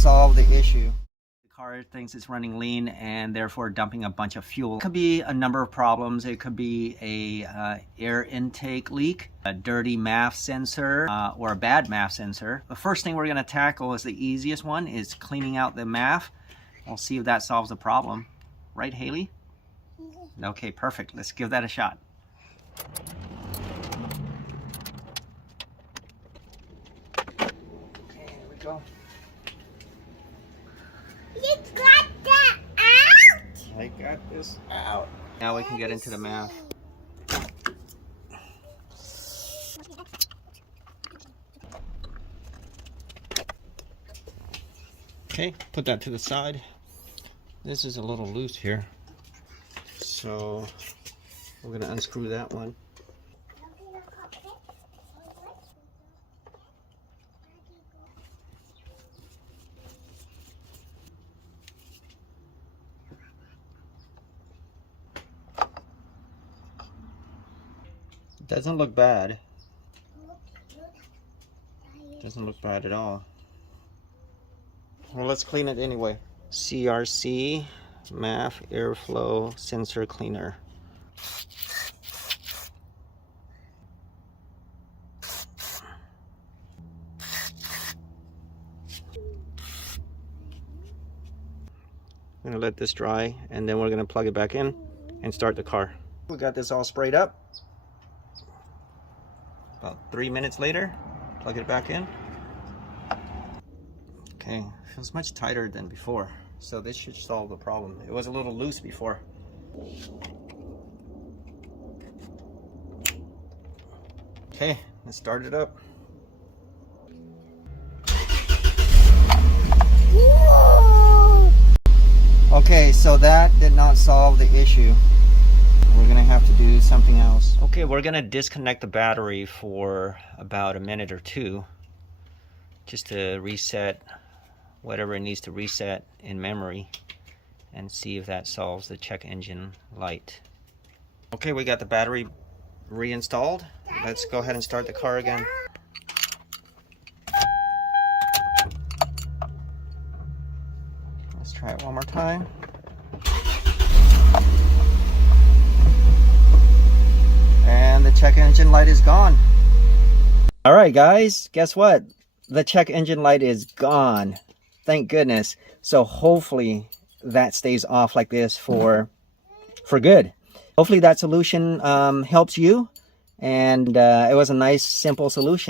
solve the issue. The car thinks it's running lean and therefore dumping a bunch of fuel. It could be a number of problems. It could be a air intake leak, a dirty MAF sensor, or a bad MAF sensor. The first thing we're going to tackle is the easiest one, is cleaning out the MAF. We'll see if that solves the problem. Right, Haley? Okay, perfect. Let's give that a shot. Okay, here we go. You got that out? I got this out. Now we can get into the MAF. Okay, put that to the side. This is a little loose here, so we're going to unscrew that one. Doesn't look bad. Doesn't look bad at all. Well, let's clean it anyway. CRC MAF airflow sensor cleaner. I'm gonna let this dry and then we're gonna plug it back in and start the car. We got this all sprayed up. About 3 minutes later, plug it back in. Okay, feels much tighter than before, so this should solve the problem. It was a little loose before. Okay, let's start it up. Okay, so that did not solve the issue. We're gonna have to do something else. Okay, we're gonna disconnect the battery for about a minute or two just to reset whatever it needs to reset in memory and see if that solves the check engine light. Okay, we got the battery reinstalled. Let's go ahead and start the car again. Let's try it one more time. And the check engine light is gone. All right, guys, guess what? The check engine light is gone. Thank goodness. So hopefully that stays off like this for good. Hopefully that solution helps you, and it was a nice, simple solution.